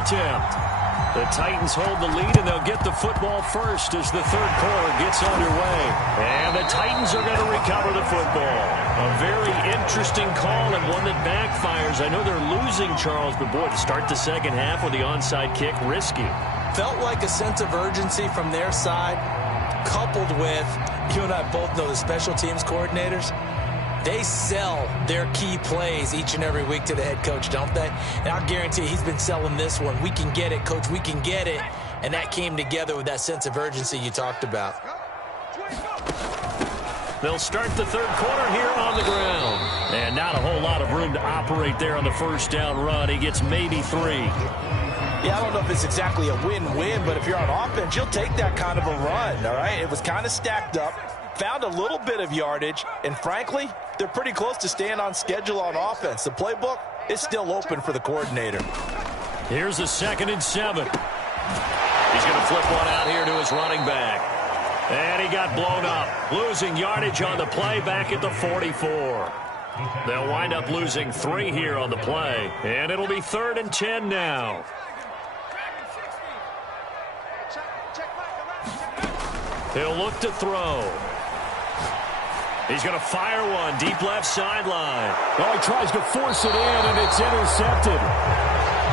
attempt. The Titans hold the lead, and they'll get the football first as the third quarter gets underway. And the Titans are going to recover the football. A very interesting call and one that backfires. I know they're losing, Charles, but boy, to start the second half with the onside kick, risky. Felt like a sense of urgency from their side, coupled with, you and I both know the special teams coordinators, they sell their key plays each and every week to the head coach, don't they? And I'll guarantee you he's been selling this one. We can get it, coach, we can get it. And that came together with that sense of urgency you talked about. They'll start the third quarter here on the ground. And not a whole lot of room to operate there on the first down run. He gets maybe 3. Yeah, I don't know if it's exactly a win-win, but if you're on offense, you'll take that kind of a run, all right? It was kind of stacked up, found a little bit of yardage, and frankly, they're pretty close to staying on schedule on offense. The playbook is still open for the coordinator. Here's a 2nd and 7. He's going to flip one out here to his running back. And he got blown up, losing yardage on the play back at the 44. They'll wind up losing 3 here on the play, and it'll be 3rd and 10 now. He'll look to throw. He's going to fire one deep left sideline. Oh, he tries to force it in, and it's intercepted.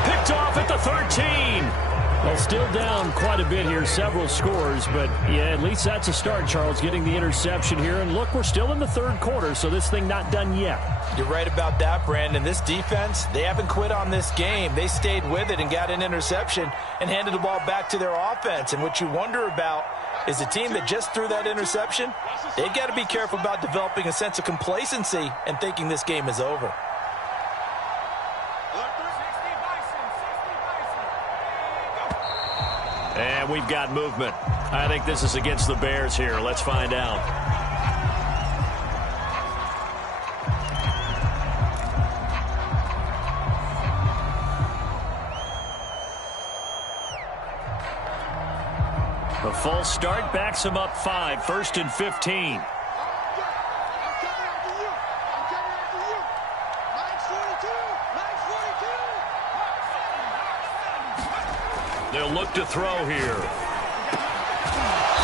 Picked off at the 13. Well, still down quite a bit here, several scores, but yeah, at least that's a start, Charles, getting the interception here. And look, we're still in the third quarter, so this thing not done yet. You're right about that, Brandon. This defense, they haven't quit on this game. They stayed with it and got an interception and handed the ball back to their offense. And what you wonder about is a team that just threw that interception, they've got to be careful about developing a sense of complacency and thinking this game is over. And we've got movement. I think this is against the Bears here. Let's find out. A false start backs him up 5, 1st and 15. They'll look to throw here.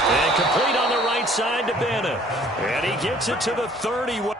And complete on the right side to Bennett. And he gets it to the 30.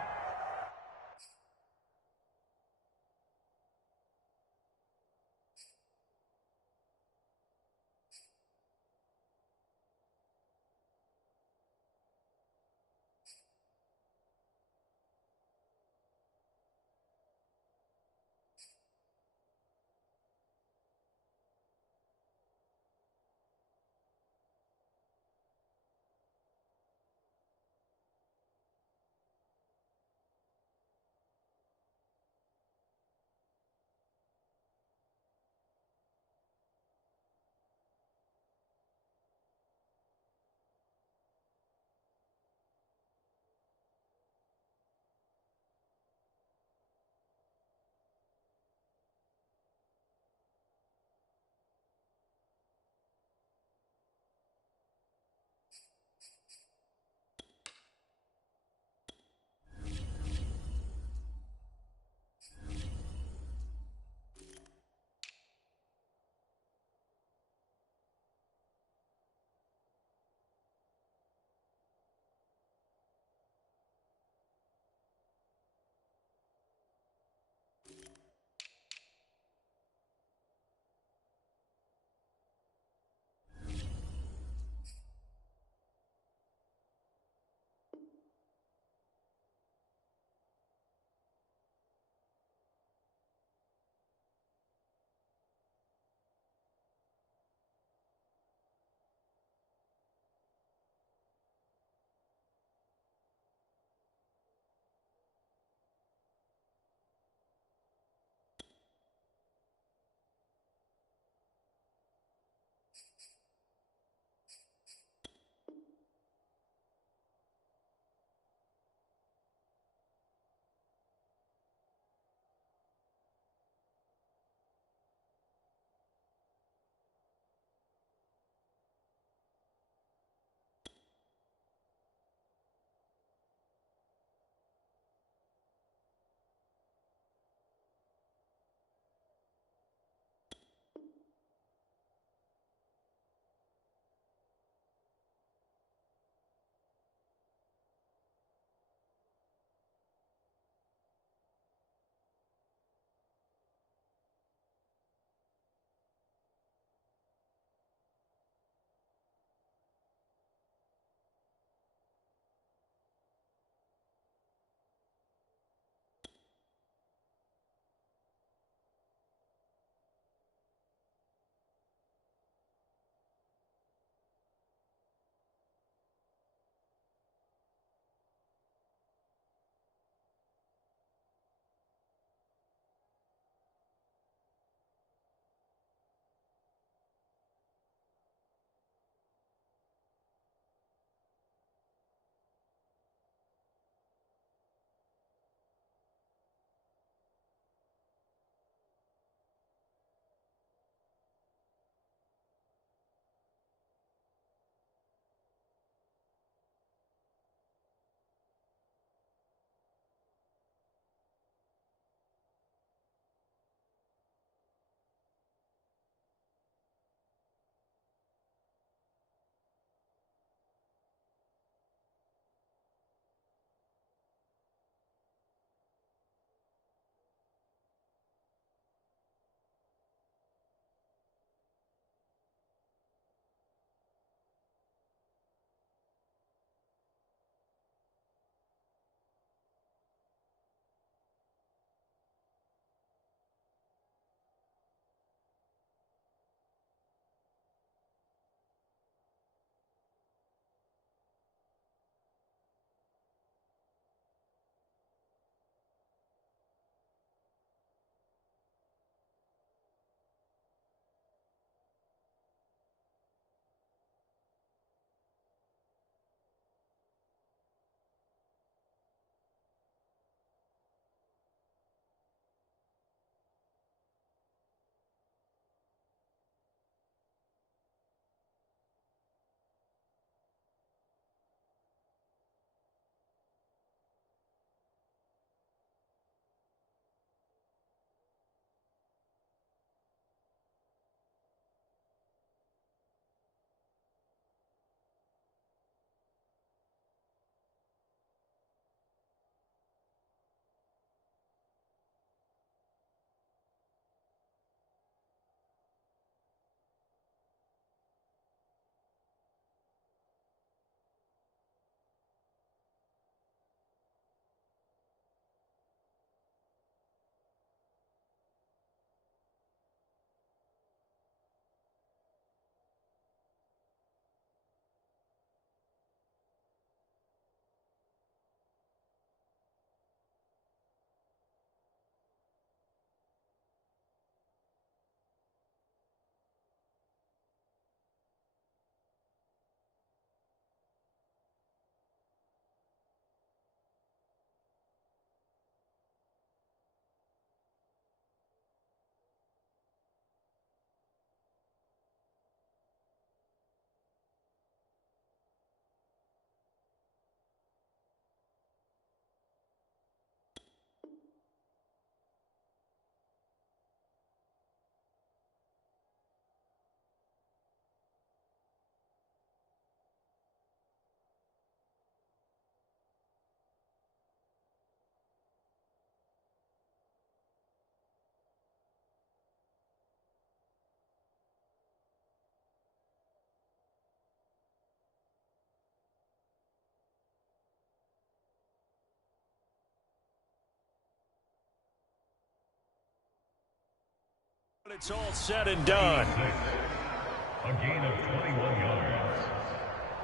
It's all said and done. A gain of 21 yards.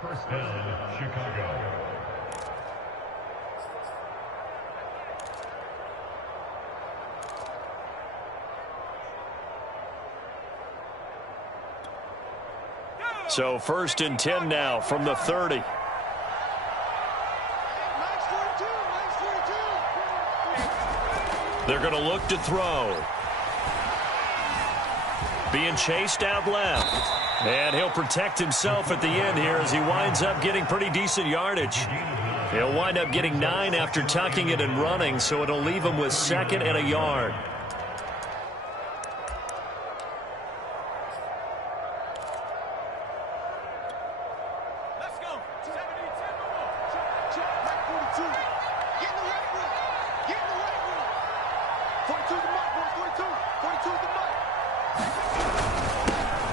First down, Chicago. So 1st and 10 now from the 30. They're going to look to throw. Being chased out left. And he'll protect himself at the end here as he winds up getting pretty decent yardage. He'll wind up getting 9 after tucking it and running, so it'll leave him with 2nd and a yard.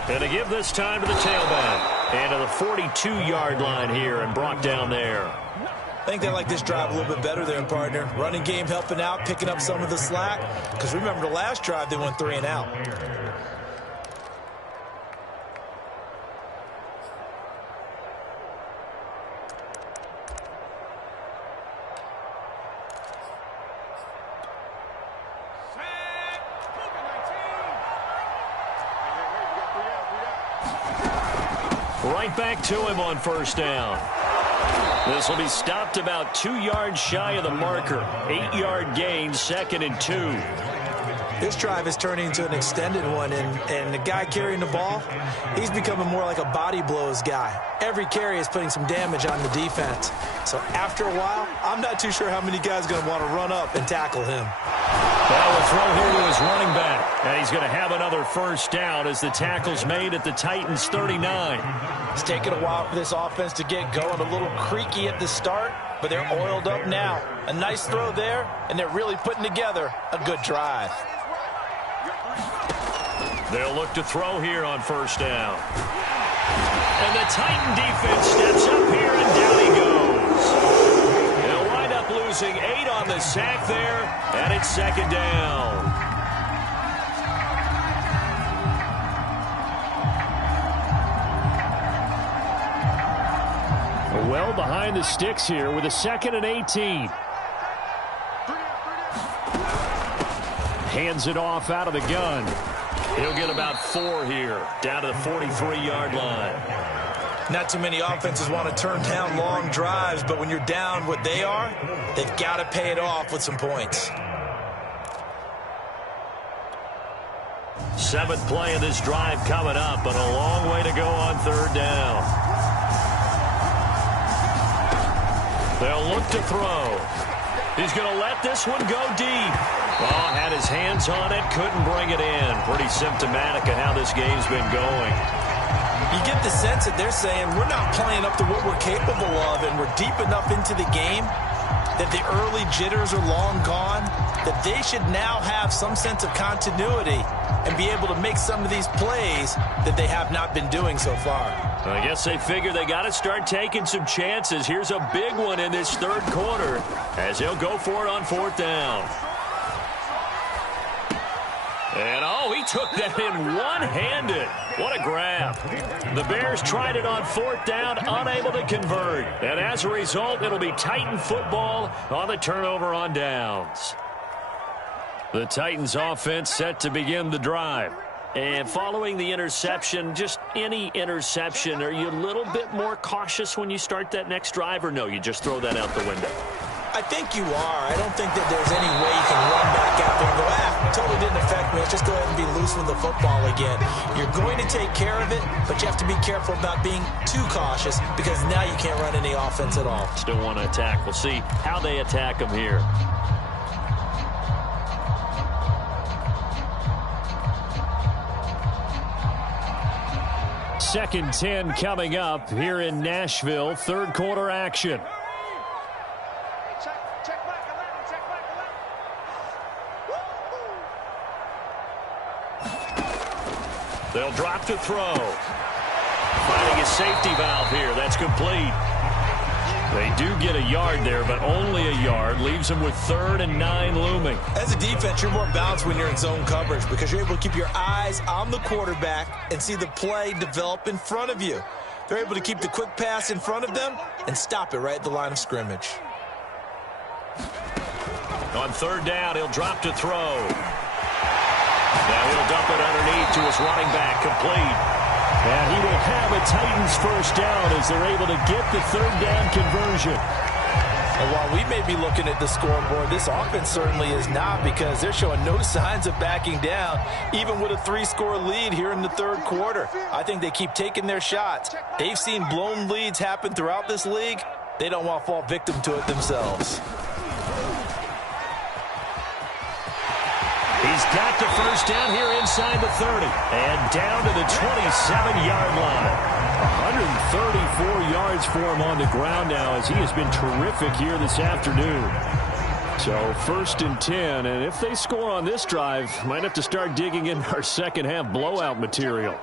And to give this time to the tailback. And to the 42-yard line here and brought down there. I think they like this drive a little bit better there, partner. Running game helping out, picking up some of the slack. Because remember, the last drive, they went 3 and out. Right back to him on 1st down. This will be stopped about 2 yards shy of the marker. 8-yard gain, 2nd and 2. This drive is turning into an extended one, and the guy carrying the ball, he's becoming more like a body blows guy. Every carry is putting some damage on the defense. So after a while, I'm not too sure how many guys are going to want to run up and tackle him. Now we'll throw here to his running back. And he's going to have another 1st down as the tackle's made at the Titans' 39. It's taken a while for this offense to get going. A little creaky at the start, but they're oiled up now. A nice throw there, and they're really putting together a good drive. They'll look to throw here on 1st down. And the Titan defense steps up here, and down he goes. They'll wind up losing 8 on the sack there, and it's 2nd down. Well behind the sticks here with a 2nd and 18. Hands it off out of the gun. He'll get about 4 here, down to the 43-yard line. Not too many offenses want to turn down long drives, but when you're down what they are, they've got to pay it off with some points. 7th play of this drive coming up, but a long way to go on 3rd down. They'll look to throw. He's going to let this one go deep. Oh, had his hands on it, couldn't bring it in. Pretty symptomatic of how this game's been going. You get the sense that they're saying we're not playing up to what we're capable of, and we're deep enough into the game that the early jitters are long gone, that they should now have some sense of continuity and be able to make some of these plays that they have not been doing so far. I guess they figure they got to start taking some chances. Here's a big one in this 3rd quarter as he'll go for it on 4th down. And, oh, he took that in one-handed. What a grab. The Bears tried it on 4th down, unable to convert. And as a result, it'll be Titan football on the turnover on downs. The Titans offense set to begin the drive. And following the interception, just any interception, are you a little bit more cautious when you start that next drive, or no, you just throw that out the window? I think you are. I don't think that there's any way you can run back out there and go, it totally didn't affect me. Let's just go ahead and be loose with the football again. You're going to take care of it, but you have to be careful about being too cautious because now you can't run any offense at all. Still want to attack. We'll see how they attack them here. Second 10 coming up here in Nashville. 3rd quarter action. They'll drop to throw. Finding a safety valve here. That's complete. They do get a yard there, but only a yard. Leaves them with 3rd and 9 looming. As a defense, you're more balanced when you're in zone coverage because you're able to keep your eyes on the quarterback and see the play develop in front of you. They're able to keep the quick pass in front of them and stop it right at the line of scrimmage. On 3rd down, he'll drop to throw. Now he'll dump it underneath to his running back, complete. And he will have a Titans first down as they're able to get the 3rd down conversion. And while we may be looking at the scoreboard, this offense certainly is not, because they're showing no signs of backing down, even with a 3-score lead here in the 3rd quarter. I think they keep taking their shots. They've seen blown leads happen throughout this league. They don't want to fall victim to it themselves. He's got the first down here inside the 30 and down to the 27-yard line. 134 yards for him on the ground now as he has been terrific here this afternoon. So 1st and 10, and if they score on this drive, might have to start digging in our second-half blowout material.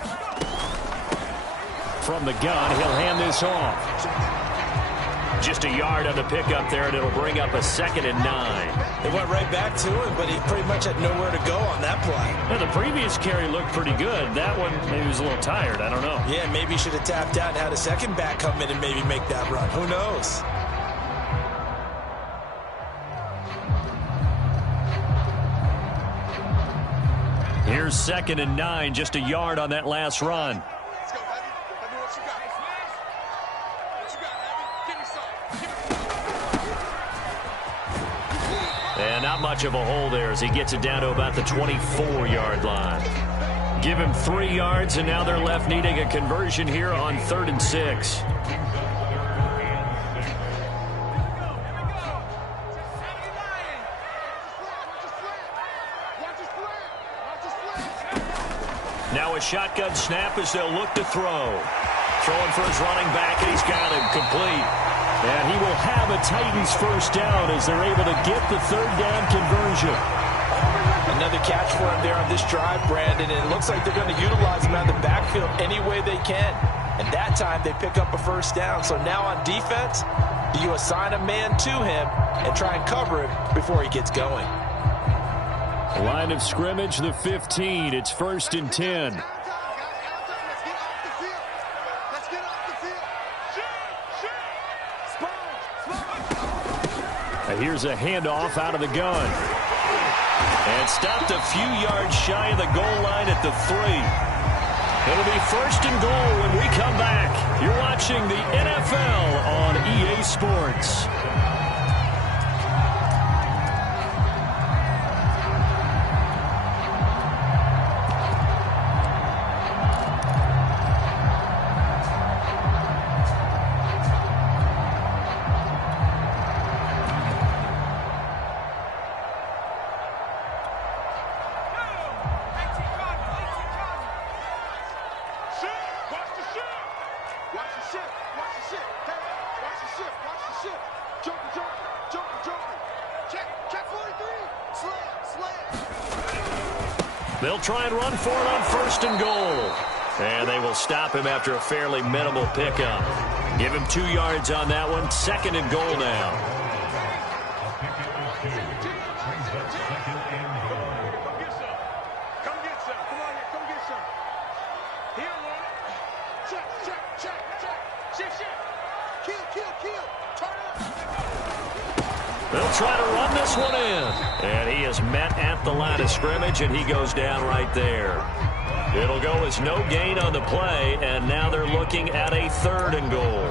From the gun, he'll hand this off. Just a yard on the pickup there, and it'll bring up a 2nd and 9. They went right back to him, but he pretty much had nowhere to go on that play. Well, the previous carry looked pretty good. That one, maybe he was a little tired. I don't know. Yeah, maybe he should have tapped out and had a second back come in and maybe make that run. Who knows? Here's 2nd and 9, just a yard on that last run. And not much of a hole there as he gets it down to about the 24-yard line. Give him 3 yards, and now they're left needing a conversion here on 3rd and 6. Now a shotgun snap as they'll look to throw. Throwing for his running back, and he's got him complete. And he will have a Titans first down as they're able to get the 3rd down conversion. Another catch for him there on this drive, Brandon, and it looks like they're going to utilize him out of the backfield any way they can. And that time they pick up a first down. So now on defense, do you assign a man to him and try and cover him before he gets going? Line of scrimmage, the 15. It's 1st and 10. Here's a handoff out of the gun. And stopped a few yards shy of the goal line at the 3. It'll be 1st and goal when we come back. You're watching the NFL on EA Sports. They'll try and run for it on 1st and goal. And they will stop him after a fairly minimal pickup. Give him 2 yards on that one. 2nd and goal now. They'll try to run this one in. And he is met at the line of scrimmage, and he goes down right there. It'll go as no gain on the play, and now they're looking at a 3rd and goal.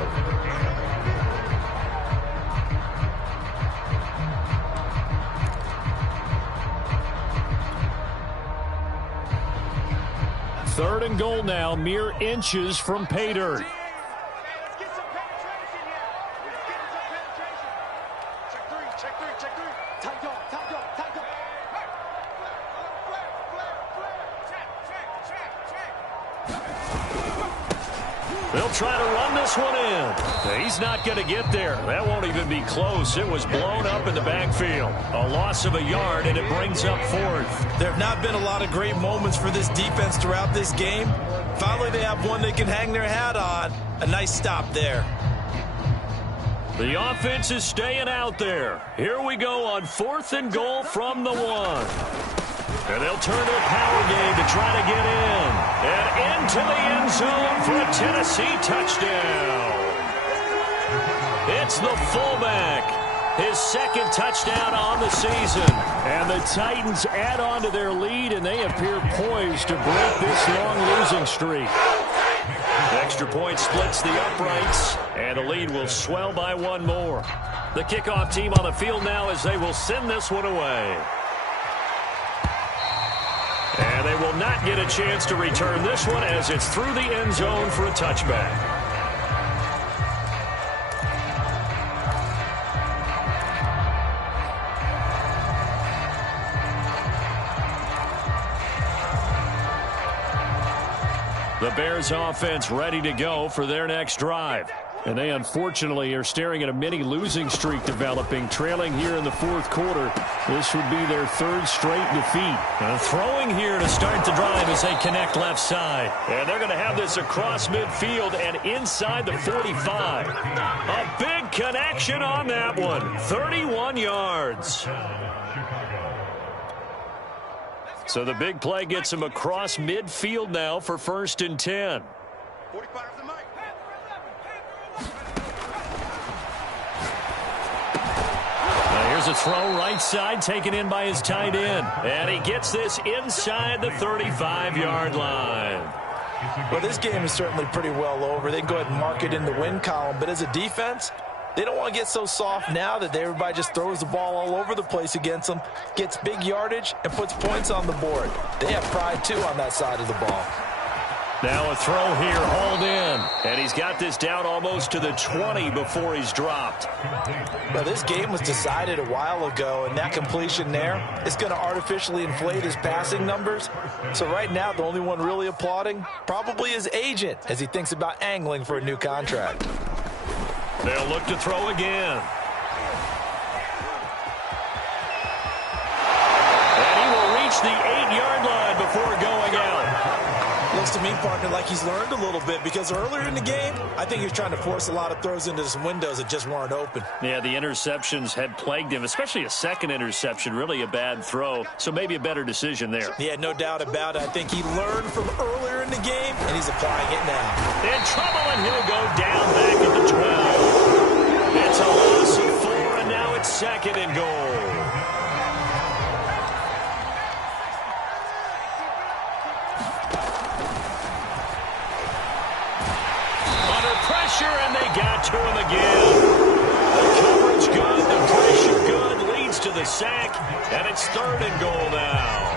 Third and goal now, mere inches from pay dirt. They'll try to run this one in. He's not going to get there. That won't even be close. It was blown up in the backfield. A loss of a yard, and it brings up 4th. There have not been a lot of great moments for this defense throughout this game. Finally, they have one they can hang their hat on. A nice stop there. The offense is staying out there. Here we go on 4th and goal from the 1. And they'll turn to a power game to try to get in. And into the end zone for a Tennessee touchdown. It's the fullback. His 2nd touchdown on the season. And the Titans add on to their lead, and they appear poised to break this long losing streak. Extra point splits the uprights, and the lead will swell by 1 more. The kickoff team on the field now as they will send this one away. And they will not get a chance to return this one as it's through the end zone for a touchback. The Bears offense ready to go for their next drive. And they unfortunately are staring at a mini losing streak developing, trailing here in the 4th quarter. This would be their 3rd straight defeat. Throwing here to start the drive as they connect left side. And they're going to have this across midfield and inside the 45. A big connection on that one. 31 yards. So the big play gets him across midfield now for 1st and 10. Here's a throw right side taken in by his tight end. And he gets this inside the 35-yard line. Well, this game is certainly pretty well over. They can go ahead and mark it in the win column. But as a defense, they don't want to get so soft now that everybody just throws the ball all over the place against them, gets big yardage, and puts points on the board. They have pride, too, on that side of the ball. Now a throw here, hauled in. And he's got this down almost to the 20 before he's dropped. Well, this game was decided a while ago, and that completion there is going to artificially inflate his passing numbers. So right now, the only one really applauding probably his agent as he thinks about angling for a new contract. They'll look to throw again. And he will reach the 8-yard line before going out. Looks to me, partner, like he's learned a little bit because earlier in the game, I think he was trying to force a lot of throws into some windows that just weren't open. Yeah, the interceptions had plagued him, especially a 2nd interception, really a bad throw. So maybe a better decision there. Yeah, no doubt about it. I think he learned from earlier in the game, and he's applying it now. In trouble, and he'll go down back at the 12. It's a loss of 4, and now it's 2nd and goal. And they got to him again. The coverage good, the pressure good, leads to the sack, and it's 3rd and goal now.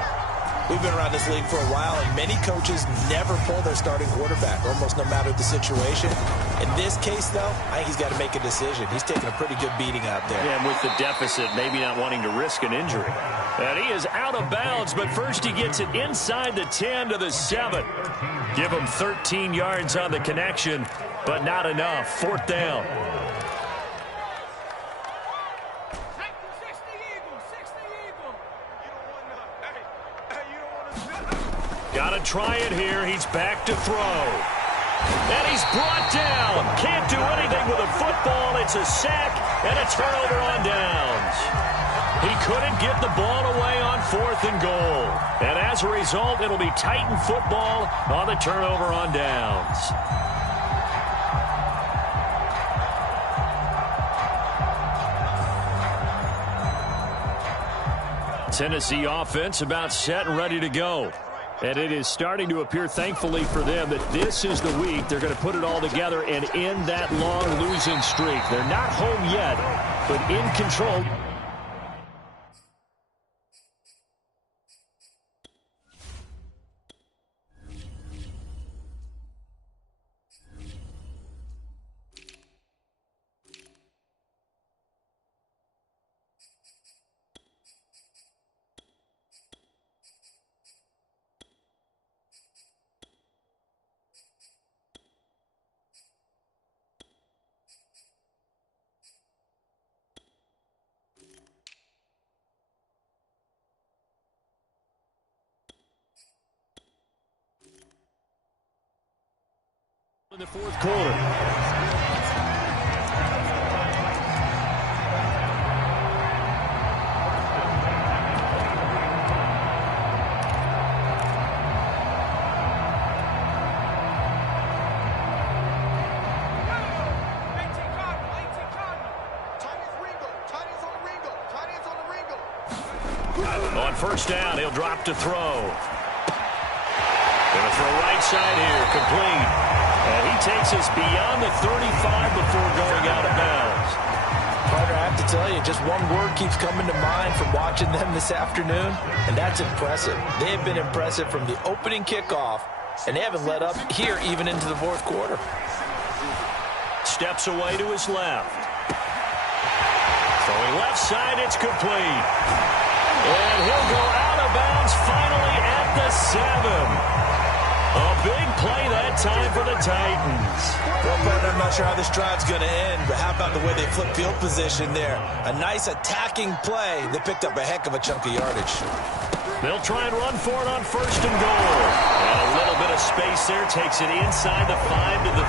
We've been around this league for a while, and many coaches never pull their starting quarterback, almost no matter the situation. In this case, though, I think he's got to make a decision. He's taking a pretty good beating out there. Yeah, and with the deficit, maybe not wanting to risk an injury. And he is out of bounds, but first he gets it inside the 10 to the 7. Give him 13 yards on the connection, but not enough. 4th down. Got to try it here. He's back to throw. And he's brought down. Can't do anything with a football. It's a sack and a turnover on downs. He couldn't get the ball away on 4th and goal. And as a result, it'll be Titan football on the turnover on downs. Tennessee offense about set and ready to go. And it is starting to appear, thankfully for them, that this is the week they're going to put it all together and end that long losing streak. They're not home yet, but in control. In the 4th quarter. On first down, he'll drop to throw. Going to throw right side here, complete. And he takes us beyond the 35 before going out of bounds. Partner, I have to tell you, just one word keeps coming to mind from watching them this afternoon, and that's impressive. They have been impressive from the opening kickoff, and they haven't let up here even into the fourth quarter. Steps away to his left. Throwing left side, it's complete. And he'll go out of bounds finally at the 7. A big play that time for the Titans. Well, partner, I'm not sure how this drive's going to end, but how about the way they flip field position there? A nice attacking play. They picked up a heck of a chunk of yardage. They'll try and run for it on first and goal. And a little bit of space there takes it inside the 5 to the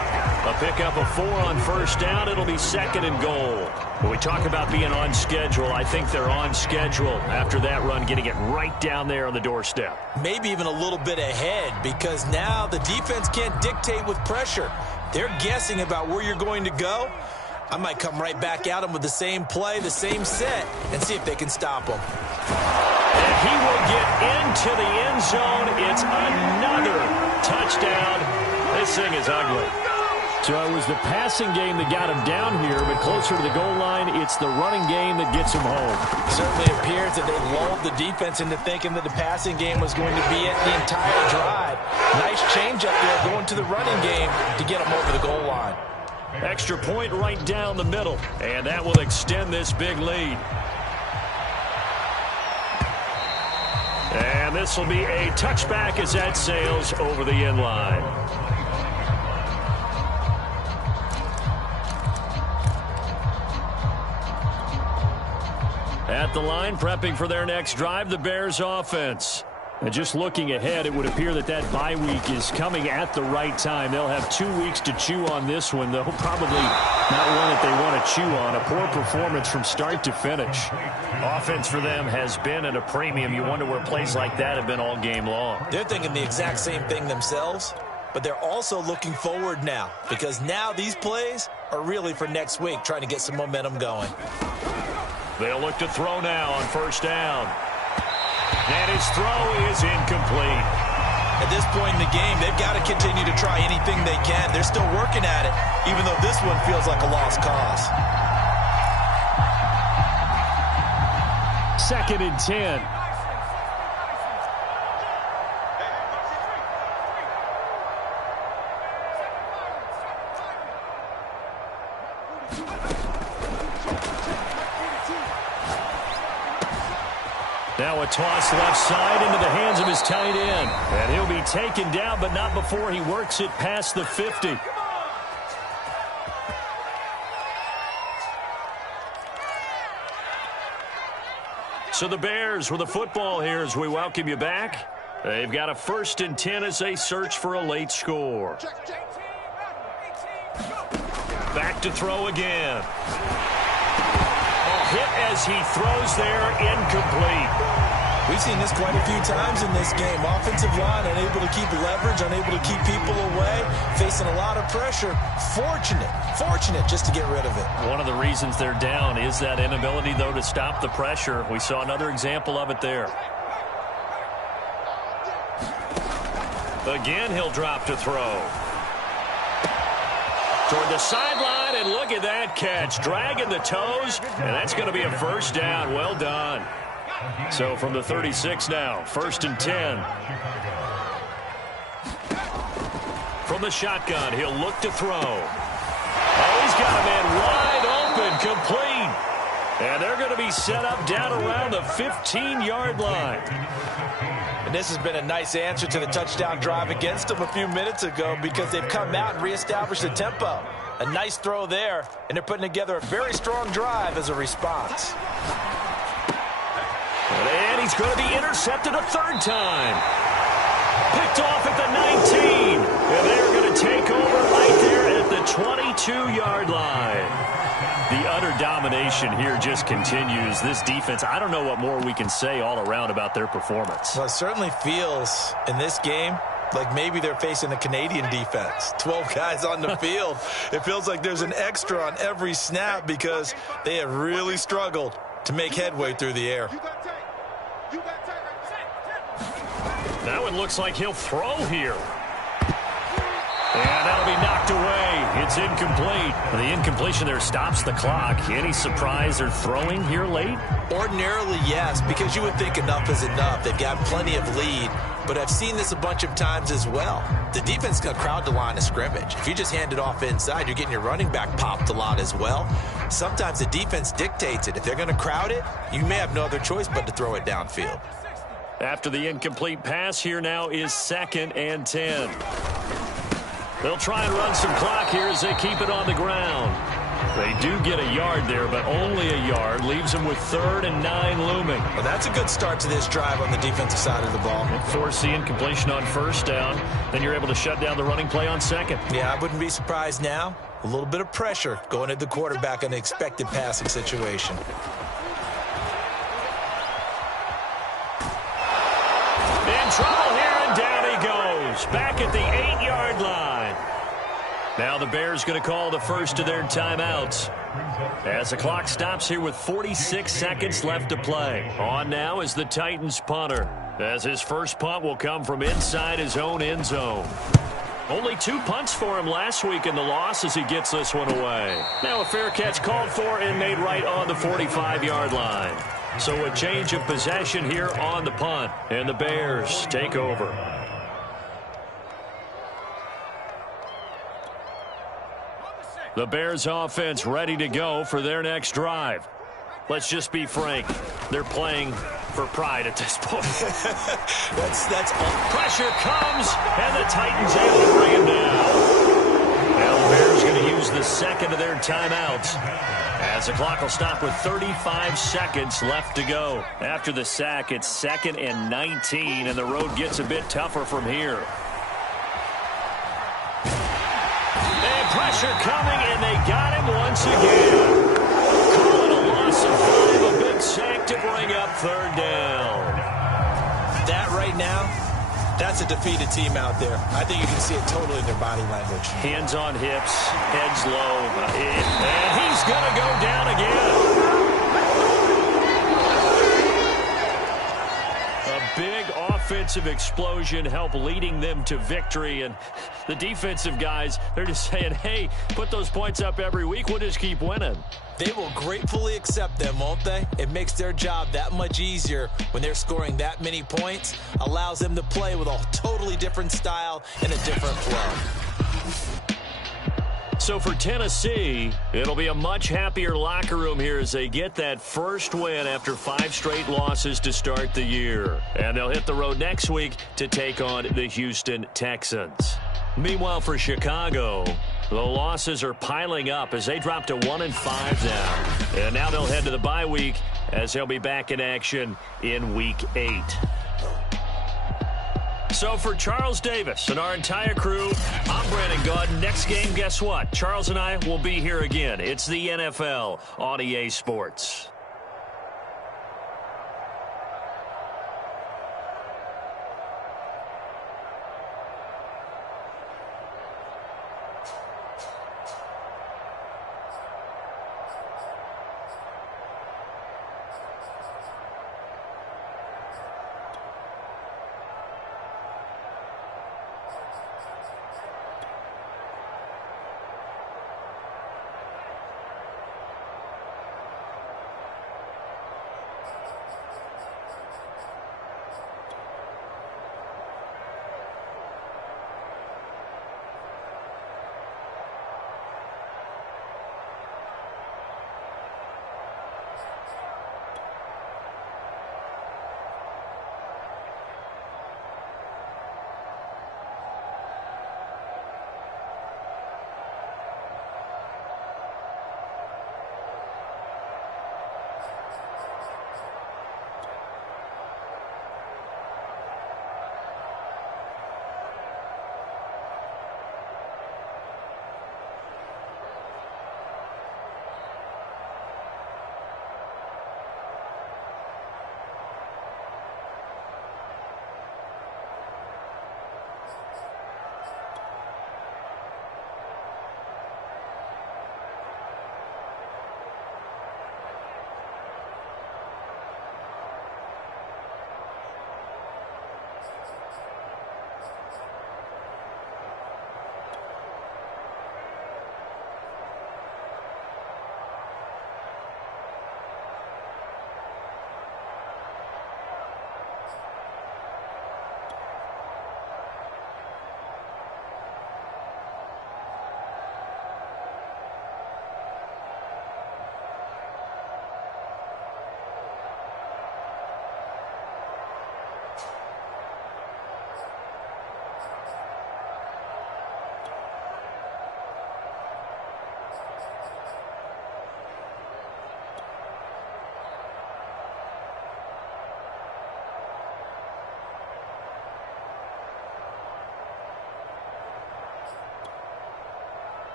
3. A pickup of 4 on first down. It'll be second and goal. When we talk about being on schedule, I think they're on schedule after that run, getting it right down there on the doorstep. Maybe even a little bit ahead, because now the defense can't dictate with pressure. They're guessing about where you're going to go. I might come right back at them with the same play, the same set, and see if they can stop them. And he will get into the end zone. It's another touchdown. This thing is ugly. So it was the passing game that got him down here, but closer to the goal line, it's the running game that gets him home. Certainly appears that they lulled the defense into thinking that the passing game was going to be it the entire drive. Nice change up there going to the running game to get him over the goal line. Extra point right down the middle, and that will extend this big lead. And this will be a touchback as that sails over the end line. At the line, prepping for their next drive, the Bears offense. And just looking ahead, it would appear that that bye week is coming at the right time. They'll have 2 weeks to chew on this one, though. Probably not one that they want to chew on. A poor performance from start to finish. Offense for them has been at a premium. You wonder where plays like that have been all game long. They're thinking the exact same thing themselves, but they're also looking forward now, because now these plays are really for next week, trying to get some momentum going. They'll look to throw now on first down. And his throw is incomplete. At this point in the game, they've got to continue to try anything they can. They're still working at it, even though this one feels like a lost cause. 2nd and 10. Now a toss left side into the hands of his tight end. And he'll be taken down, but not before he works it past the 50. So the Bears with the football here as we welcome you back. They've got a 1st and 10 as they search for a late score. Back to throw again. Hit as he throws there, incomplete. We've seen this quite a few times in this game. Offensive line unable to keep leverage, unable to keep people away, facing a lot of pressure. Fortunate just to get rid of it. One of the reasons they're down is that inability, though, to stop the pressure. We saw another example of it there. Again, he'll drop to throw. Toward the sideline, and look at that catch. Dragging the toes, and that's going to be a first down. Well done. So from the 36 now, 1st and 10. From the shotgun, he'll look to throw. Oh, he's got a man wide open, complete. And they're going to be set up down around the 15-yard line. And this has been a nice answer to the touchdown drive against them a few minutes ago, because they've come out and reestablished the tempo. A nice throw there, and they're putting together a very strong drive as a response. And he's going to be intercepted a 3rd time. Picked off at the 19. And they're going to take over right there at the 22-yard line. The utter domination here just continues. This defense, I don't know what more we can say all around about their performance. Well, it certainly feels in this game like maybe they're facing a Canadian defense. 12 guys on the field. It feels like there's an extra on every snap because they have really struggled to make headway through the air. That one looks like he'll throw here. And that'll be knocked away. It's incomplete. The incompletion there stops the clock. Any surprise they're throwing here late? Ordinarily, yes, because you would think enough is enough. They've got plenty of lead, but I've seen this a bunch of times as well. The defense can crowd the line of scrimmage. If you just hand it off inside, you're getting your running back popped a lot as well. Sometimes the defense dictates it. If they're going to crowd it, you may have no other choice but to throw it downfield. After the incomplete pass, here now is 2nd and 10. They'll try and run some clock here as they keep it on the ground. They do get a yard there, but only a yard. Leaves them with 3rd and 9 looming. Well, that's a good start to this drive on the defensive side of the ball. Force the incompletion on 1st down. Then you're able to shut down the running play on 2nd. Yeah, I wouldn't be surprised now. A little bit of pressure going at the quarterback in an expected passing situation. In trouble here, and down he goes. Back at the 8-yard line. Now the Bears going to call the first of their timeouts as the clock stops here with 46 seconds left to play. On now is the Titans punter, as his first punt will come from inside his own end zone. Only 2 punts for him last week in the loss as he gets this one away. Now a fair catch called for and made right on the 45-yard line. So a change of possession here on the punt, and the Bears take over. The Bears offense ready to go for their next drive. Let's just be frank. They're playing for pride at this point. that's all. Pressure comes, and the Titans able to bring him down. Now the Bears going to use the 2nd of their timeouts, as the clock will stop with 35 seconds left to go. After the sack, it's 2nd and 19, and the road gets a bit tougher from here. And pressure coming, and they got him once again. Calling a loss of 5, a big sack to bring up 3rd down. That right now, that's a defeated team out there. I think you can see it totally in their body language. Hands on hips, heads low, and he's going to go down again. A big offensive explosion helped leading them to victory, and the defensive guys, they're just saying, hey, put those points up every week, we'll just keep winning. They will gratefully accept them, won't they? It makes their job that much easier when they're scoring that many points. Allows them to play with a totally different style and a different flow. So for Tennessee, it'll be a much happier locker room here as they get that first win after 5 straight losses to start the year. And they'll hit the road next week to take on the Houston Texans. Meanwhile, for Chicago, the losses are piling up as they drop to 1-5 now. And now they'll head to the bye week as they'll be back in action in Week 8. So for Charles Davis and our entire crew, I'm Brandon Gaudin. Next game, guess what? Charles and I will be here again. It's the NFL on EA Sports.